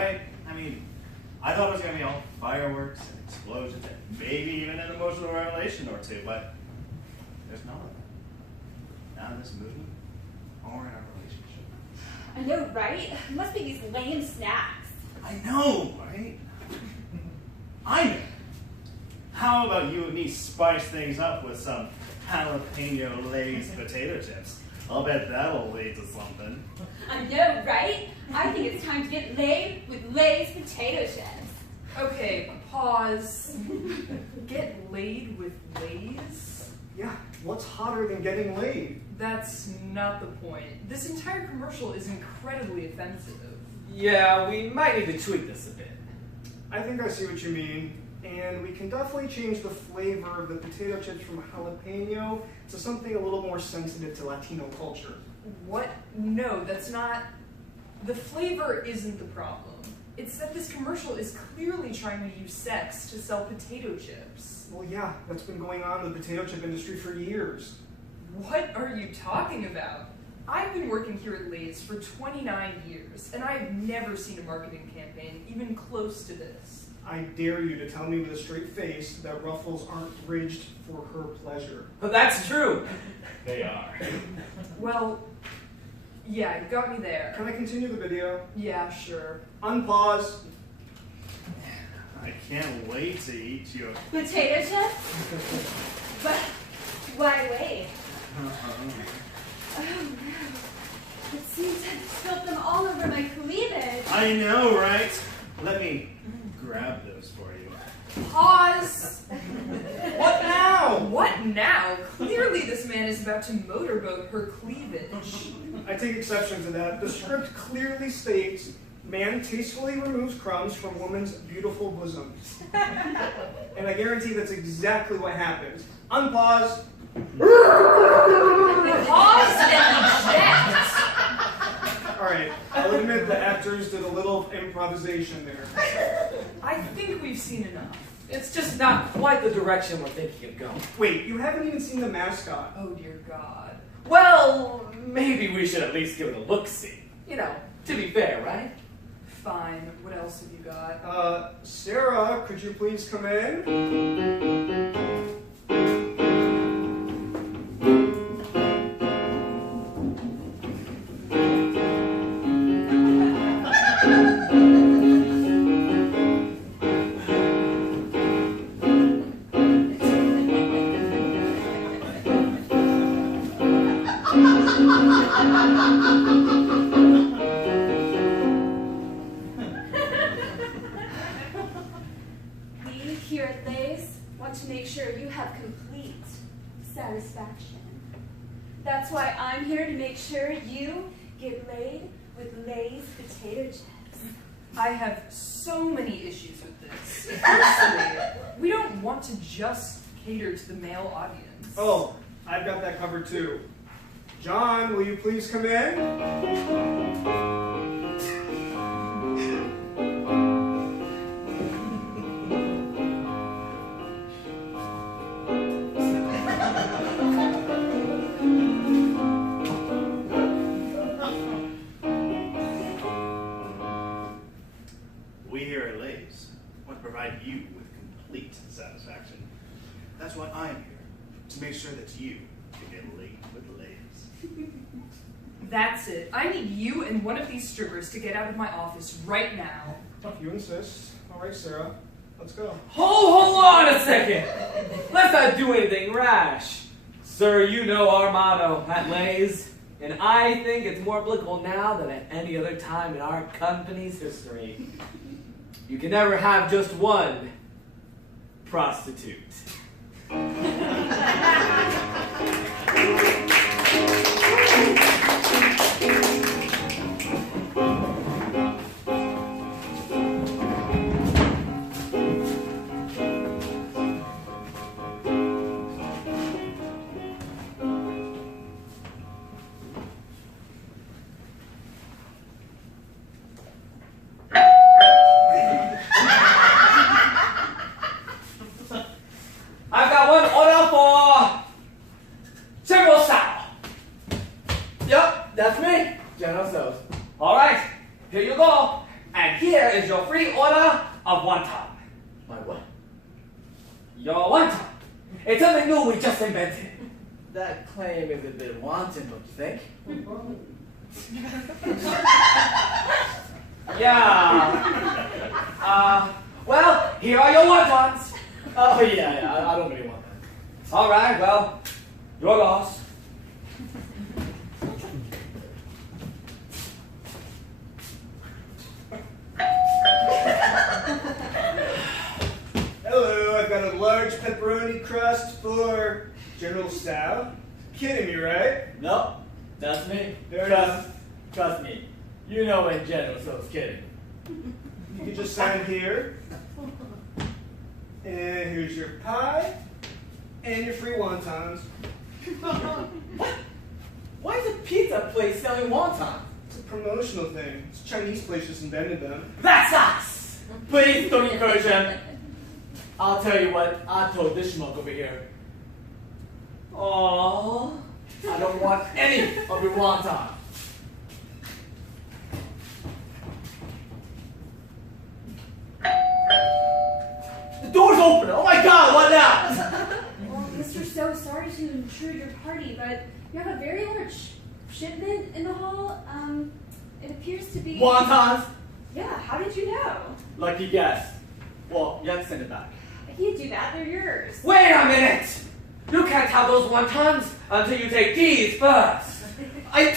right? I mean, I thought it was going to be all fireworks and explosions and maybe even an emotional revelation or two, but there's none of that. Not in this movie or in our relationship. I know, right? It must be these lame snacks. I know, right? I know. How about you and me spice things up with some jalapeno Lay's potato chips? I'll bet that'll lead to something. I know, right? I think it's time to get laid with Lay's potato chips. Okay, pause. Get laid with Lay's? Yeah, what's hotter than getting laid? That's not the point. This entire commercial is incredibly offensive. Yeah, we might need to tweak this a bit. I think I see what you mean. And we can definitely change the flavor of the potato chips from jalapeno to something a little more sensitive to Latino culture. What? No, that's not... The flavor isn't the problem. It's that this commercial is clearly trying to use sex to sell potato chips. Well, yeah, that's been going on in the potato chip industry for years. What are you talking about? I've been working here at Lay's for 29 years, and I've never seen a marketing campaign even close to this. I dare you to tell me with a straight face that ruffles aren't ridged for her pleasure. But that's true. They are. Well, yeah, you got me there. Can I continue the video? Yeah, sure. Unpause. I can't wait to eat your... Potato chips? But why wait? Oh no. It seems I've spilled them all over my cleavage. I know, right? Let me grab those for you. Pause! What now? What now? Clearly this man is about to motorboat her cleavage. I take exception to that. The script clearly states, man tastefully removes crumbs from woman's beautiful bosoms. And I guarantee that's exactly what happens. Unpause. Pause and eject! Alright, I'll admit the actors did a little improvisation there. I think we've seen enough. It's just not quite the direction we're thinking of going. Wait, you haven't even seen the mascot. Oh dear God. Well, maybe we should at least give it a look-see. You know, to be fair, right? Fine, what else have you got? Sarah, could you please come in? We here at Lay's want to make sure you have complete satisfaction. That's why I'm here to make sure you get laid with Lay's potato chips. I have so many issues with this. Firstly, we don't want to just cater to the male audience. Oh, I've got that covered too. John, will you please come in? We here at Lay's want to provide you with complete satisfaction. That's why I'm here, to make sure that you can get laid with Lay's. That's it. I need you and one of these strippers to get out of my office right now. If you insist. Alright, Sarah, let's go. Hold on a second. Let's not do anything rash. Sir, you know our motto at Lay's, and I think it's more applicable now than at any other time in our company's history. You can never have just one prostitute. I've got one order for triple size. here is your free order of wonton. My what? Your wonton. It's something new we just invented. That claim is a bit wanton, don't you think? Yeah. Well, here are your wontons. Oh yeah, I don't really want that. All right, well, your loss. Hello, I've got a large pepperoni crust for General Sal. Kidding me, right? No, that's me. Fair enough. Trust me. You know when General So's kidding. You can just sign here. And here's your pie and your free wontons. What? Why is a pizza place selling wonton? It's a promotional thing. This Chinese place just invented them. That sucks! Please don't encourage him. I'll tell you what, I told this schmuck over here. Aww, I don't want any of your wonton. The door's open! Oh my god, what now? Well, Mr. So, sorry to intrude your party, but you have a very large shipment in the hall. It appears to be... Wontons? Yeah, how did you know? Lucky guess. Well, you have to send it back. I can't do that, they're yours. Wait a minute! You can't have those wontons until you take these first. I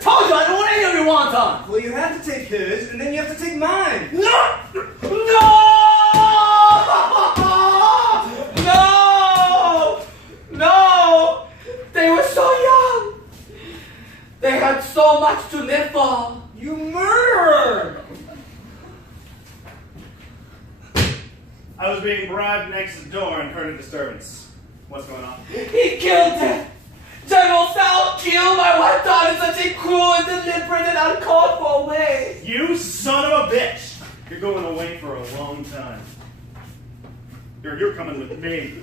told you I don't want any of your wontons! Well, you have to take his, and then you have to take mine. No! No! No! No! They were so young. They had so much to live for. You murderer! I was being bribed next to the door and heard a disturbance. What's going on? He killed it. General Sal killed my wonton in such a cruel and deliberate and uncalled for way. You son of a bitch! You're going away for a long time. You're coming with me.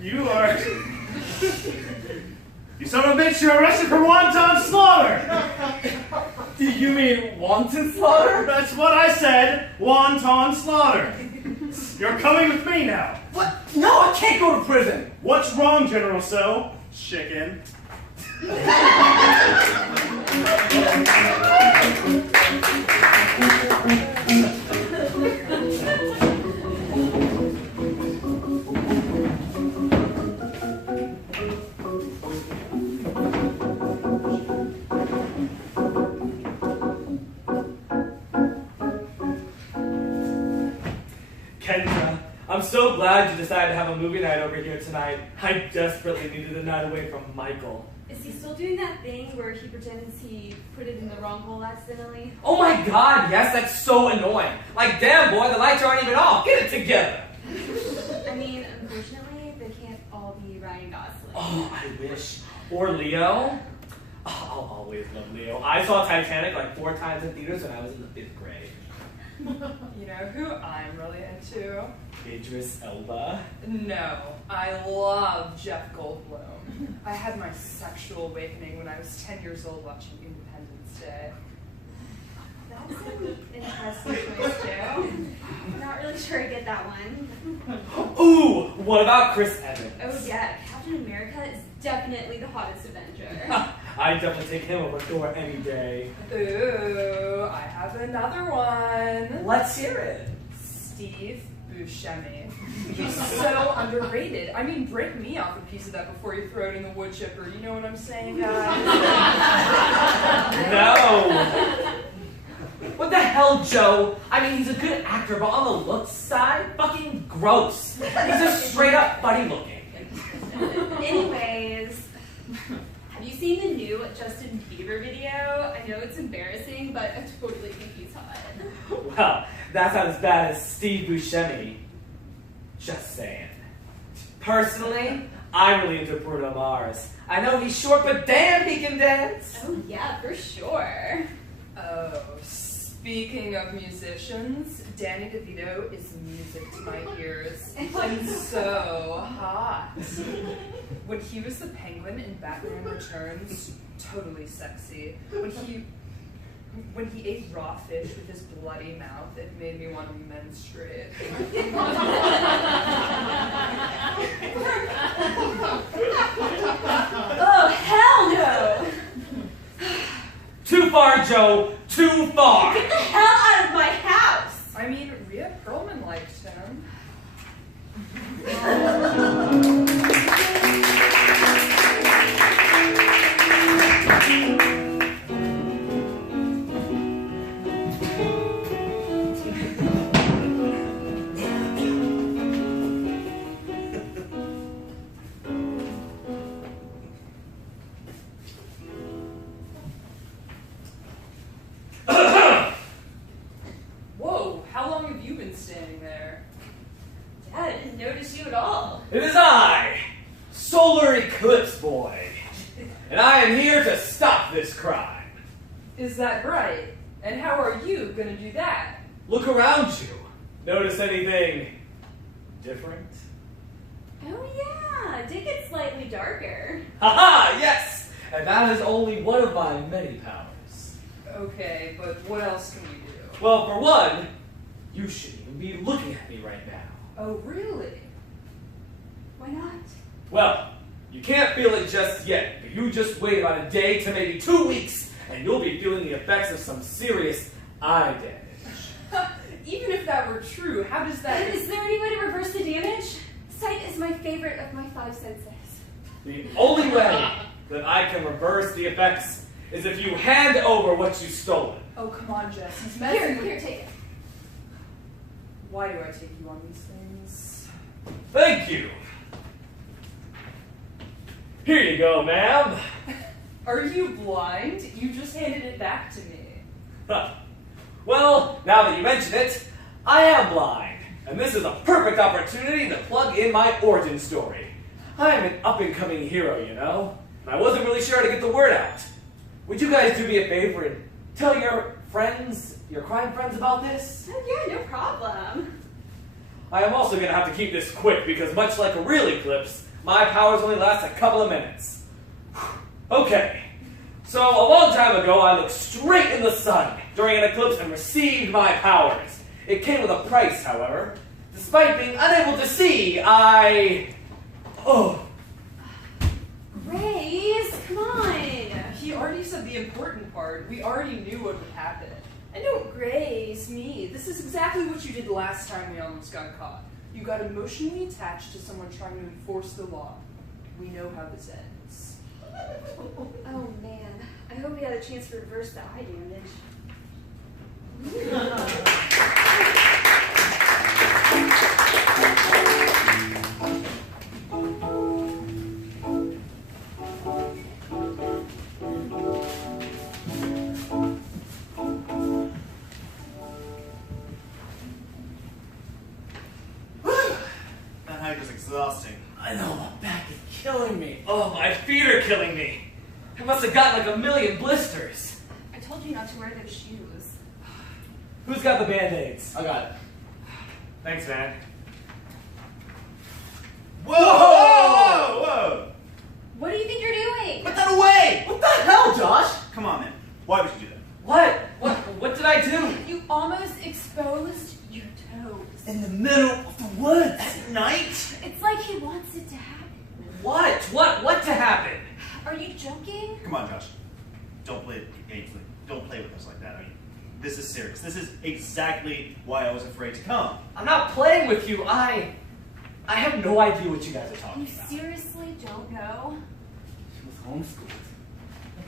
You are... You son of a bitch, you're arrested for wonton slaughter! Do you mean wanton slaughter? That's what I said, wonton slaughter. You're coming with me now. What? No, I can't go to prison. What's wrong, General So? Chicken. Kendra, I'm so glad you decided to have a movie night over here tonight. I desperately needed a night away from Michael. Is he still doing that thing where he pretends he put it in the wrong hole accidentally? Oh my god, yes, that's so annoying. Like, damn boy, the lights aren't even off. Get it together. I mean, unfortunately, they can't all be Ryan Gosling. Oh, I wish. Or Leo. Oh, I'll always love Leo. I saw Titanic like 4 times in theaters when I was in the 5th grade. You know who I'm really into? Idris Elba. No, I love Jeff Goldblum. I had my sexual awakening when I was 10 years old watching Independence Day. That's an interesting choice, too. I'm not really sure I get that one. Ooh, what about Chris Evans? Oh yeah, Captain America is definitely the hottest Avenger. I'd definitely take him over Thor any day. Ooh, I have another one. Let's hear it. Steve Buscemi. He's so underrated. I mean, break me off a piece of that before you throw it in the wood chipper. You know what I'm saying, guys? No! What the hell, Joe? I mean, he's a good actor, but on the looks side, fucking gross. He's just straight up funny looking. Anyways, have you seen the new Justin Bieber video? I know it's embarrassing, but I totally think he's hot. Well, that's not as bad as Steve Buscemi. Just saying. Personally, I'm really into Bruno Mars. I know he's short, but damn, he can dance. Oh yeah, for sure. Oh, speaking of musicians, Danny DeVito is music to my ears. And so hot. When he was the Penguin in Batman Returns, totally sexy. When he ate raw fish with his bloody mouth, it made me want to menstruate. Oh, hell no! Too far, Joe. Too far. Get the hell out of my house! I mean, Rhea Perlman liked him. Whoa, how long have you been standing there? Dad, I didn't notice you at all. It is I, Solar Eclipse Boy, and I am here to stop this crime. Is that right? And how are you gonna do that? Look around you. Notice anything different? Oh yeah, did get slightly darker. Haha, yes! And that is only one of my many powers. Okay, but what else can you do? Well, for one, you shouldn't even be looking at me right now. Oh, really? Why not? Well, you can't feel it just yet, but you just wait about a day to maybe 2 weeks, and you'll be feeling the effects of some serious eye damage. Even if that were true, how does that... Is there any way to reverse the damage? Sight is my favorite of my 5 senses. The only way that I can reverse the effects is if you hand over what you've stolen. Oh, come on, Jess. He's Here, messing with... here, take it. Why do I take you on these things? Thank you. Here you go, ma'am. Are you blind? You just handed it back to me. Well, now that you mention it, I am blind, and this is a perfect opportunity to plug in my origin story. I'm an up-and-coming hero, you know, and I wasn't really sure how to get the word out. Would you guys do me a favor and tell your friends, your crime friends about this? Oh yeah, no problem. I am also going to have to keep this quick because much like a real eclipse, my powers only last a couple of minutes. Okay, so a long time ago I looked straight in the sun during an eclipse and received my powers. It came with a price, however. Despite being unable to see, Grace, come on. He already said the important part. We already knew what would happen. And don't Grace Me, this is exactly what you did last time we almost got caught. You got emotionally attached to someone trying to enforce the law. We know how this ends. Oh man, I hope we had a chance to reverse the eye damage. That hike was exhausting. I know, my back is killing me. Oh, my feet are killing me. I must have gotten like a million blisters. I told you not to wear those shoes. Who's got the Band-Aids? I got it. Thanks, man. Whoa! Whoa! Whoa! What do you think you're doing? Put that away! What the hell, Josh? Come on, man. Why would you do that? What did I do? You almost exposed your toes. In the middle of the woods. At night? It's like he wants it to happen. What to happen? Are you joking? Come on, Josh. Don't play with us like that. I mean, this is serious. This is exactly why I was afraid to come. I'm not playing with you. I have no idea what you guys are talking You about. seriously don't know? She was homeschooled.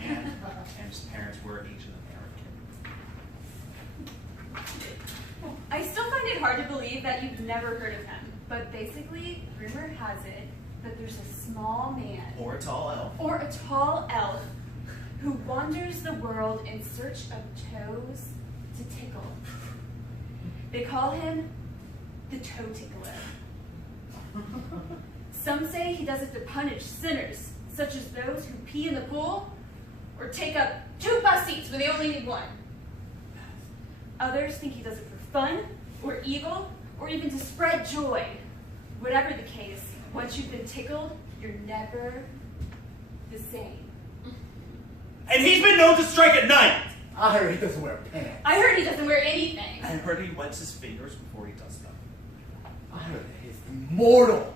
And his parents were Asian American. I still find it hard to believe that you've never heard of him. But basically, rumor has it that there's a small man Or a tall elf. or a tall elf who wanders the world in search of toes to tickle. They call him the Toe Tickler. Some say he does it to punish sinners, such as those who pee in the pool or take up 2 bus seats when they only need 1. Others think he does it for fun or evil or even to spread joy. Whatever the case, once you've been tickled, you're never the same. And he's been known to strike at night! I heard he doesn't wear pants. I heard he doesn't wear anything. I heard he wets his fingers before he does stuff. I heard that he's immortal.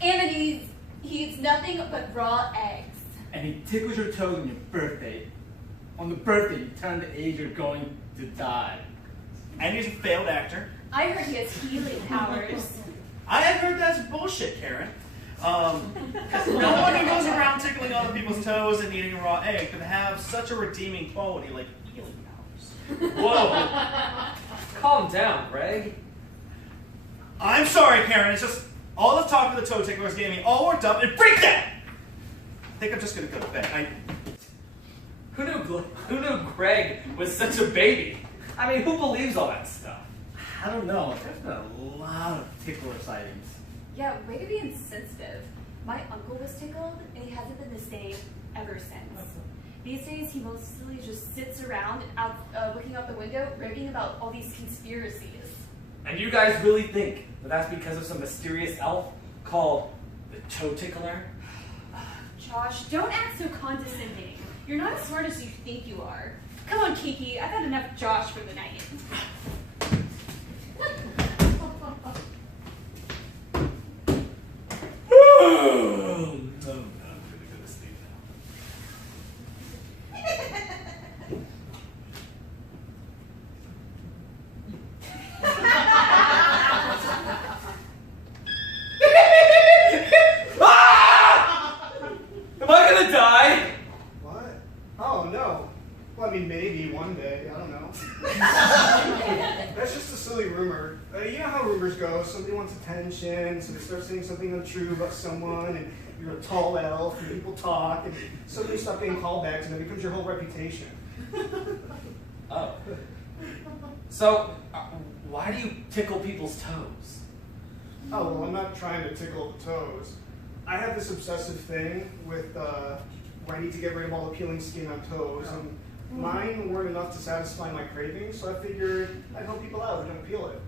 And that he eats nothing but raw eggs. And he tickles your toes on your birthday. On the birthday, you turn the age you're going to die. And he's a failed actor. I heard he has healing powers. I have heard that's bullshit, Karen. Because no one who goes around tickling other people's toes and eating a raw egg could have such a redeeming quality like healing powers. Whoa. Calm down, Greg. I'm sorry, Karen. It's just all the talk of the toe ticklers gave me all worked up and freaked out. I think I'm just gonna go to bed. Who knew Greg was such a baby? I mean, who believes all that stuff? I don't know. There's been a lot of tickler sightings. Yeah, way to be insensitive. My uncle was tickled, and he hasn't been the same ever since. These days, he mostly just sits around out, looking out the window, raving about all these conspiracies. And you guys really think that that's because of some mysterious elf called the Toe Tickler? Josh, don't act so condescending. You're not as smart as you think you are. Come on, Kiki, I've had enough Josh for the night. I'm gonna go to sleep Am I gonna die? What? Oh, no. Well, I mean, maybe one day. I don't know. That's just a silly rumor. You know how rumors go. Somebody wants attention, so they start saying something untrue about someone, and you're a tall elf, and people talk, and suddenly you stop getting callbacks, and it becomes your whole reputation. Oh. So, why do you tickle people's toes? Oh, well, I'm not trying to tickle the toes. I have this obsessive thing with where I need to get rid of all the peeling skin on toes, and mine weren't enough to satisfy my cravings, so I figured I'd help people out and unpeel it.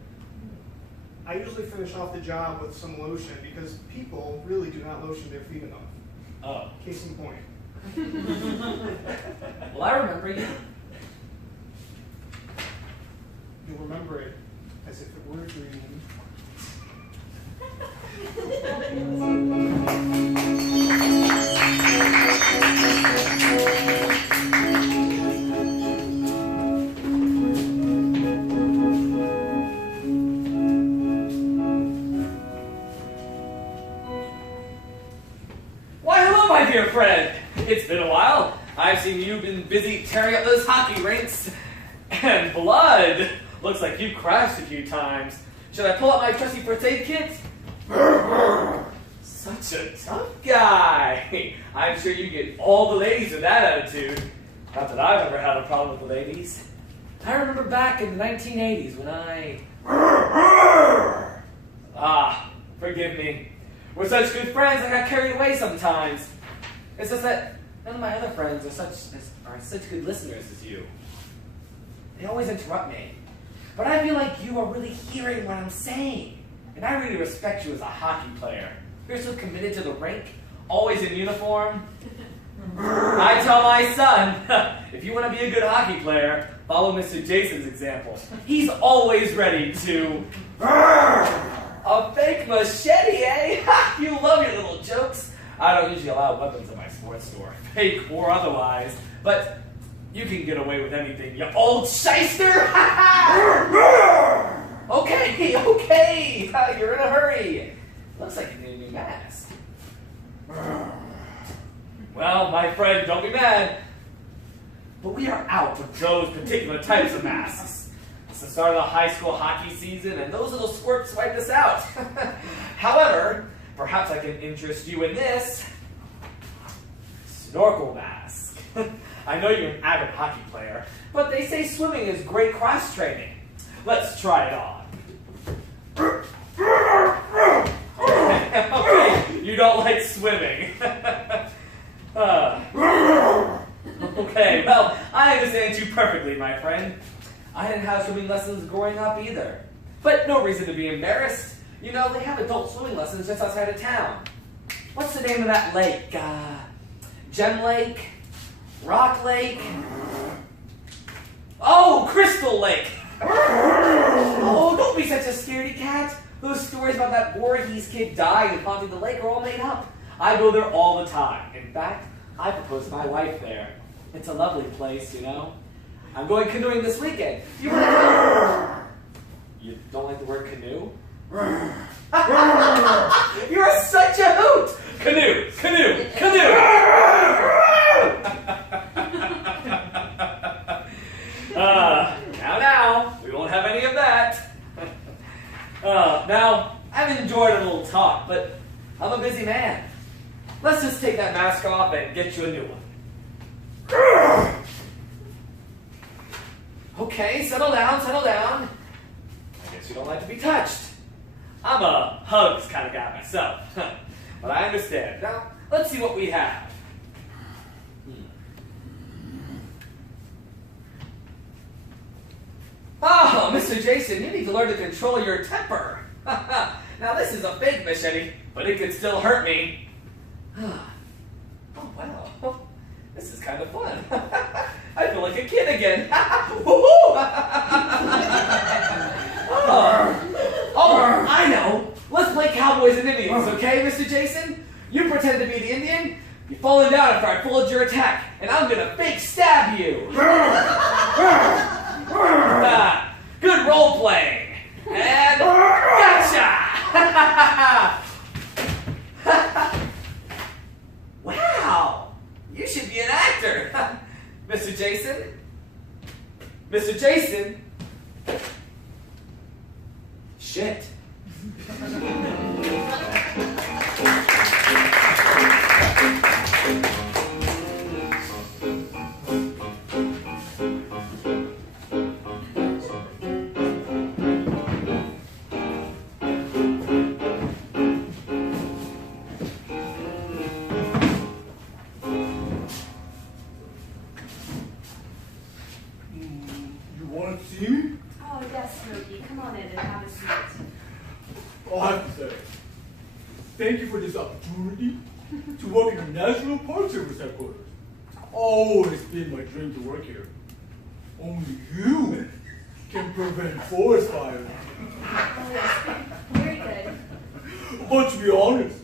I usually finish off the job with some lotion because people really do not lotion their feet enough. Oh. Case in point. Well, I remember you. You'll remember it as if it were a dream. Why, hello, my dear friend. It's been a while. I've seen you've been busy tearing up those hockey rinks. And blood. Looks like you crashed a few times. Should I pull out my trusty first aid kit? Such a tough guy. I'm sure you get all the ladies with that attitude. Not that I've ever had a problem with the ladies. I remember back in the 1980s when I... forgive me. We're such good friends, I got carried away sometimes. It's just that none of my other friends are such good listeners as you. They always interrupt me. But I feel like you are really hearing what I'm saying. And I really respect you as a hockey player. You're so committed to the rink, always in uniform. I tell my son, if you want to be a good hockey player, follow Mr. Jason's example. He's always ready to... A fake machete, eh? You love your little jokes. I don't usually allow weapons in my sports store, fake or otherwise. But you can get away with anything, you old shyster! Okay, you're in a hurry. Looks like you need a new mask. Well, my friend, don't be mad. But we are out of those particular types of masks. It's the start of the high school hockey season, and those little squirts wiped us out. However, perhaps I can interest you in this snorkel mask. I know you're an avid hockey player, but they say swimming is great cross training. Let's try it on. Okay, you don't like swimming. Okay, well, I understand you perfectly, my friend. I didn't have swimming lessons growing up either. But no reason to be embarrassed. You know, they have adult swimming lessons just outside of town. What's the name of that lake? Gem Lake? Rock Lake? Crystal Lake. Oh, don't be such a scaredy cat. Those stories about that Voorhees kid dying and haunting the lake are all made up. I go there all the time. In fact, I proposed my wife there. It's a lovely place, you know. I'm going canoeing this weekend. You don't like the word canoe? You're such a hoot! Canoe, canoe, canoe! Now, we won't have any of that. Now, I've enjoyed a little talk, but I'm a busy man. Let's just take that mask off and get you a new one. Okay, settle down, settle down. I guess you don't like to be touched. I'm a hugs kind of guy myself, but I understand. Now, let's see what we have. Oh, Mr. Jason, you need to learn to control your temper. Now, this is a fake machete, but it could still hurt me. Oh, wow. This is kind of fun. I feel like a kid again. Oh, I know. Let's play cowboys and Indians, okay, Mr. Jason? You pretend to be the Indian, you're falling down after I followed your attack, and I'm gonna fake stab you. Good role playing. And gotcha! Wow, you should be an actor. Mr. Jason? Mr. Jason? Shit. Thank you for this opportunity to work in the National Park Service headquarters. It's always been my dream to work here. Only you can prevent forest fires. Oh, yes. Very good. But to be honest,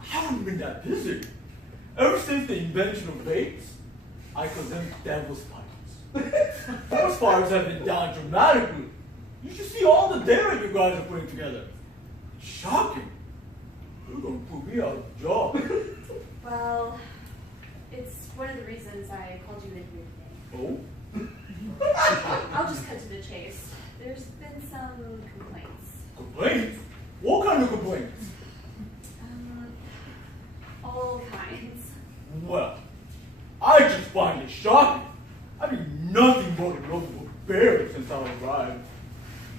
I haven't been that busy. Ever since the invention of vapes, I call them devil's pipes. Forest fires have been down dramatically. You should see all the data you guys are putting together. It's shocking. You're going to put me out of a job. Well, it's one of the reasons I called you in here today. Oh? I'll just cut to the chase. There's been some complaints. Complaints? What kind of complaints? All kinds. Well, I just find it shocking. I've been nothing but a lovable bear since I arrived.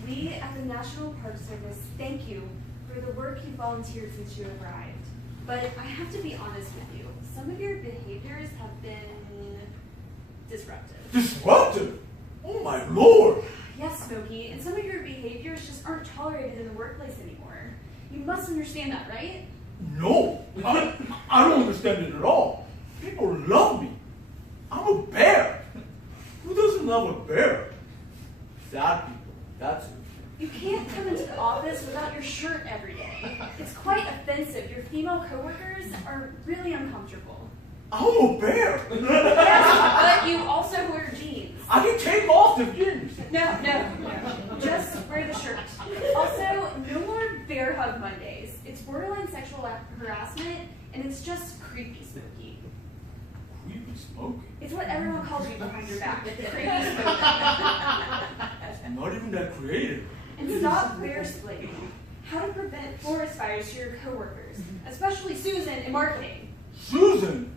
We at the National Park Service thank you for the work you volunteered since you arrived. But I have to be honest with you. Some of your behaviors have been disruptive. Disruptive? Oh my lord! Yes, Smokey, and some of your behaviors just aren't tolerated in the workplace anymore. You must understand that, right? No, I don't understand it at all. People love me. I'm a bear. Who doesn't love a bear? Sad people, that's it. You can't come into the office without your shirt every day. It's quite offensive. Your female coworkers are really uncomfortable. I'm a bear. Yes, but you also wear jeans. I can take off the jeans. No. Just wear the shirt. Also, no more bear hug Mondays. It's borderline sexual harassment, and it's just creepy Smokey. Creepy Smokey? It's what everyone calls you behind your back. Creepy Smokey. Not even that creative. And stop bear splitting. How to prevent forest fires to your coworkers, especially Susan in marketing. Susan?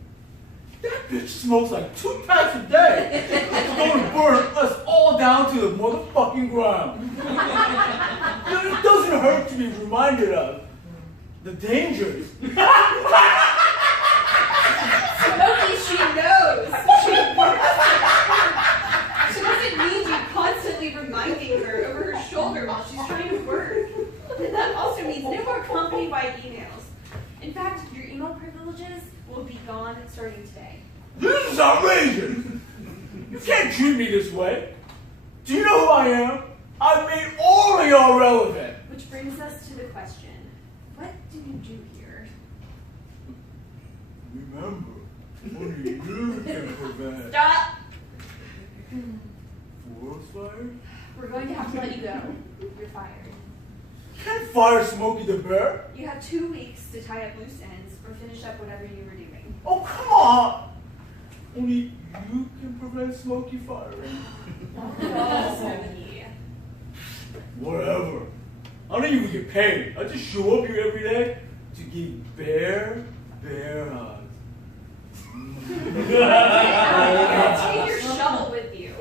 That bitch smokes like 2 packs a day. It's going to burn us all down to the motherfucking ground. It doesn't hurt to be reminded of the dangers. Smokey, she knows. She doesn't need you constantly reminding her over her shoulder while she's trying to work. And that also means no more company-wide emails. In fact, your email privileges will be gone starting today. This is outrageous. You can't treat me this way. Do you know who I am? I've made all of y'all relevant. Which brings us to the question, what do you do here? Remember, only you can prevent Stop! forest fire. We're going to have to let you go. You're fired. Can't fire Smokey the Bear. You have 2 weeks to tie up loose ends or finish up whatever you were doing. Oh, come on. Only you can prevent Smokey firing. Smokey. Whatever. I don't even get paid. I just show up here every day to give bear hugs. Take your shovel with you.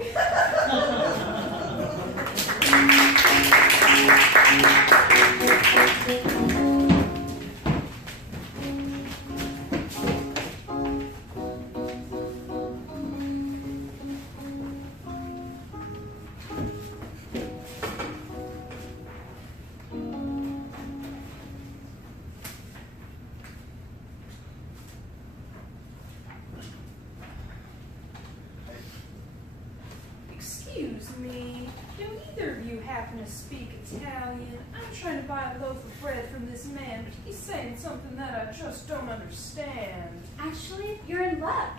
Excuse me, do either of you happen to speak Italian? I'm trying to buy a loaf of bread from this man, but he's saying something that I just don't understand. Actually, you're in luck.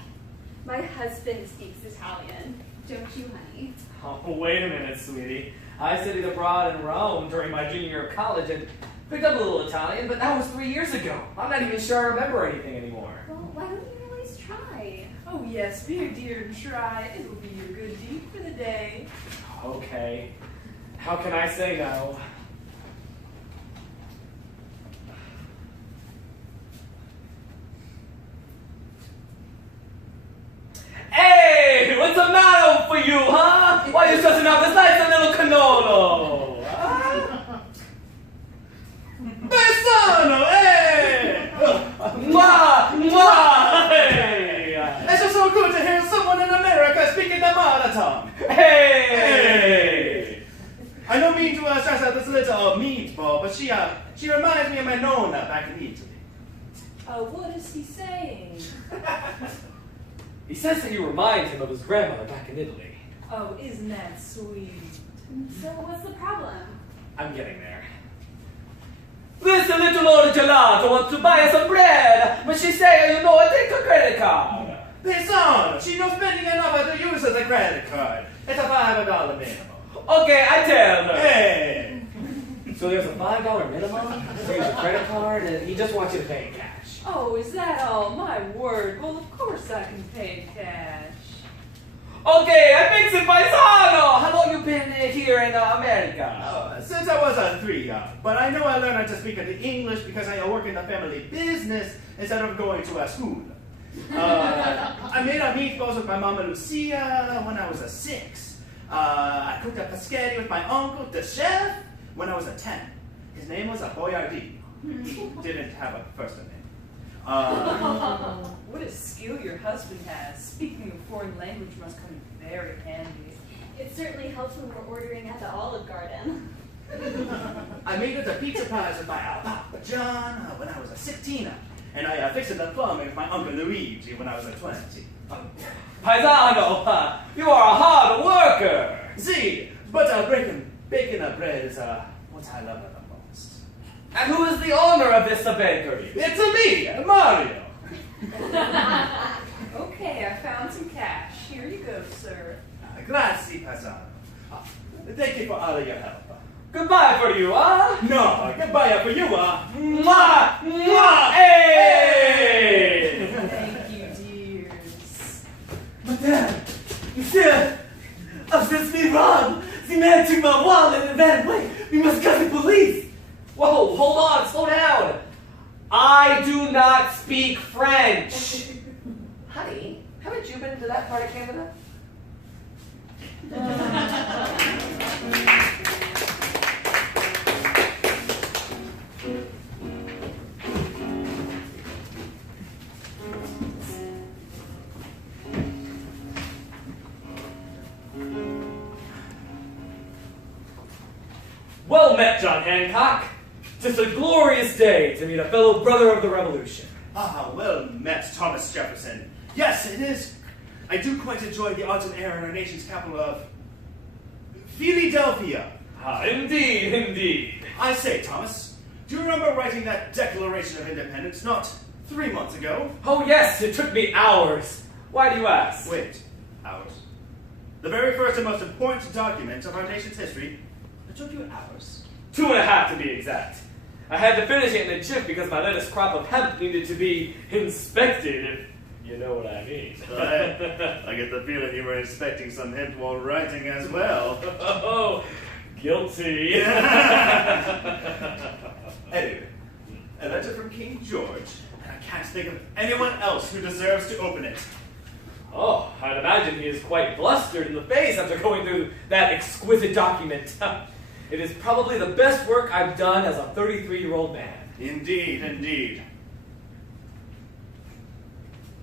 My husband speaks Italian. Don't you, honey? Oh, wait a minute, sweetie. I studied abroad in Rome during my junior year of college and picked up a little Italian, but that was 3 years ago. I'm not even sure I remember anything anymore. Well, why don't you at least try? Oh yes, be a dear and try. It'll be your good deed for the day. Okay. How can I say no? Hey! What's the matter for you, huh? Why are you stressing out this nice little canolo? Huh? Besano, hey! Mwah! Mwah! Hey! It's just so good to hear someone in America speaking the mother tongue. Hey! I don't mean to stress out this little meatball, but she reminds me of my nonna back in Italy. Oh, what is he saying? He says that you remind him of his grandmother back in Italy. Oh, isn't that sweet? So what's the problem? I'm getting there. This little old gelato wants to buy us some bread, but she say, you know, I take a credit card. Pesano, she knows spending enough to use as a credit card. It's a $5 minimum. Okay, I tell her. Hey! So there's a $5 minimum to use a credit card, and he just wants you to pay in cash. Oh, is that all? My word. Well, of course I can pay cash. Okay, I fix it, paisano. How long you been here in America? Since I was 3, but I know I learned how to speak English because I work in the family business instead of going to a school. I made meatballs with my mama Lucia when I was 6. I cooked a paschetti with my uncle, the chef, when I was 10. His name was Boyardee. Didn't have a first name. What a skill your husband has. Speaking a foreign language must come in very handy. It certainly helps when we're ordering at the Olive Garden. I made the pizza pies with my Papa John when I was 16. And I fixed the plumbing with my Uncle Luigi when I was 20. Paisano, you are a hard worker. See, but baking bread is what I love the most. And who is the owner of this bakery? It's me, Mario. Okay, I found some cash. Here you go, sir. Grazie, Paisano. Thank you for all of your help. Goodbye for you, huh? No, goodbye for you, Mwah! Mwah! Hey! Thank you, dears. Madame, monsieur, I've just been robbed. The man took my wallet and ran away. We must call the police. Whoa, hold on, slow down. I do not speak French. Honey, haven't you been to that part of Canada? Well met, John Hancock. It's a glorious day to meet a fellow brother of the Revolution. Well met, Thomas Jefferson. Yes, it is. I do quite enjoy the autumn air in our nation's capital of Philadelphia. Ah, indeed, indeed. I say, Thomas, do you remember writing that Declaration of Independence not 3 months ago? Oh yes, it took me hours. Why do you ask? Wait, hours. The very first and most important document of our nation's history. It took you hours. 2.5 to be exact. I had to finish it in a jiff because my latest crop of hemp needed to be inspected, if you know what I mean. I get the feeling you were inspecting some hemp while writing as well. Oh, guilty. Anyway, a letter from King George, and I can't think of anyone else who deserves to open it. Oh, I'd imagine he is quite blustered in the face after going through that exquisite document. It is probably the best work I've done as a 33-year-old man. Indeed, indeed.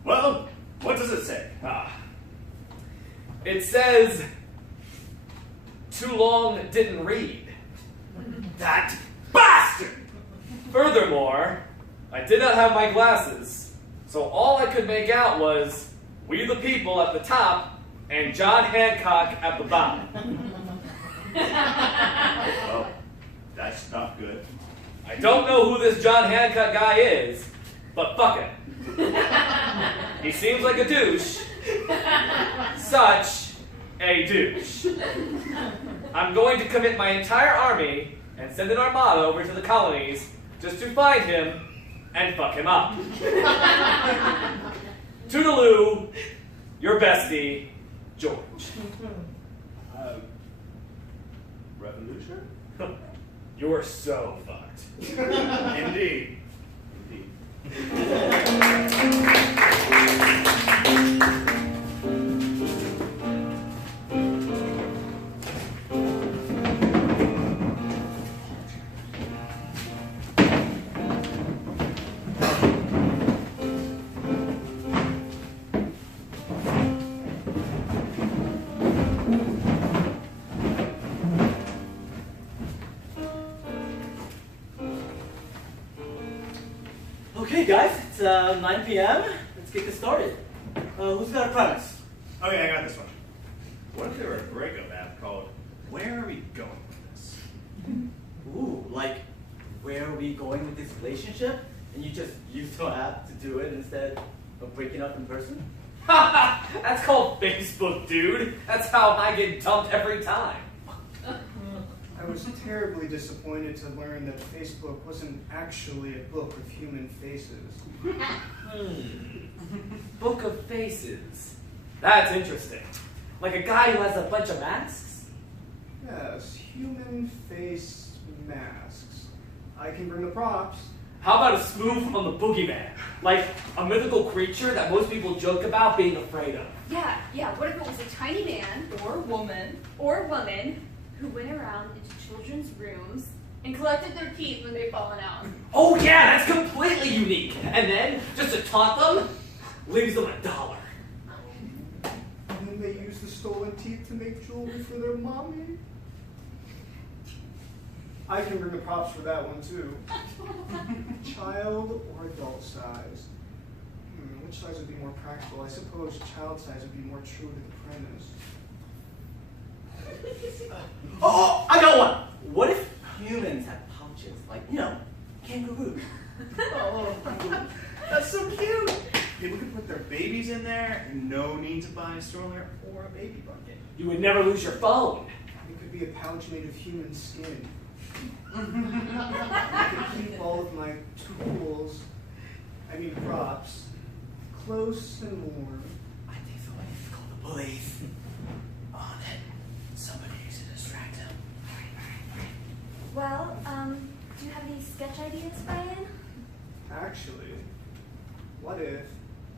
Well, what does it say? It says, too long didn't read. That bastard! Furthermore, I did not have my glasses, so all I could make out was We the People at the top and John Hancock at the bottom. Well, that's not good. I don't know who this John Hancock guy is, but fuck it. He seems like a douche. Such a douche. I'm going to commit my entire army and send an armada over to the colonies just to find him and fuck him up. Toodaloo, your bestie, George. Revolution? You're so fucked. Indeed. Indeed. Okay, guys, it's 9 p.m. Let's get this started. Who's got a premise? Okay, I got this one. What if there were a breakup app called Where Are We Going With This? Ooh, like, where are we going with this relationship? And you just use the app to do it instead of breaking up in person? That's called Facebook, dude. That's how I get dumped every time. I was terribly disappointed to learn that Facebook wasn't actually a book with human faces. Book of Faces. That's interesting. Like a guy who has a bunch of masks? Yes, human face masks. I can bring the props. How about a spoof on the boogeyman? Like a mythical creature that most people joke about being afraid of. Yeah, what if it was a tiny man Or woman. or woman who went around into children's rooms and collected their teeth when they'd fallen out? Oh yeah, that's completely unique. And then, just to taunt them, leaves them $1. And then they use the stolen teeth to make jewelry for their mommy. I can bring the props for that one too. Child or adult size? Which size would be more practical? I suppose child size would be more true to the premise. Oh, I got one! What if humans had pouches? Like, kangaroo. Oh, that's so cute. People could put their babies in there and no need to buy a stroller or a baby bucket. You would never lose your phone. It could be a pouch made of human skin. I could keep all of my tools, props, close and warm. I think somebody needs to call the police. Oh, then somebody needs to distract him. Well, do you have any sketch ideas, Brian? Actually, what if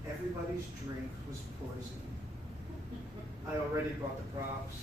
everybody's drink was poison? I already brought the props.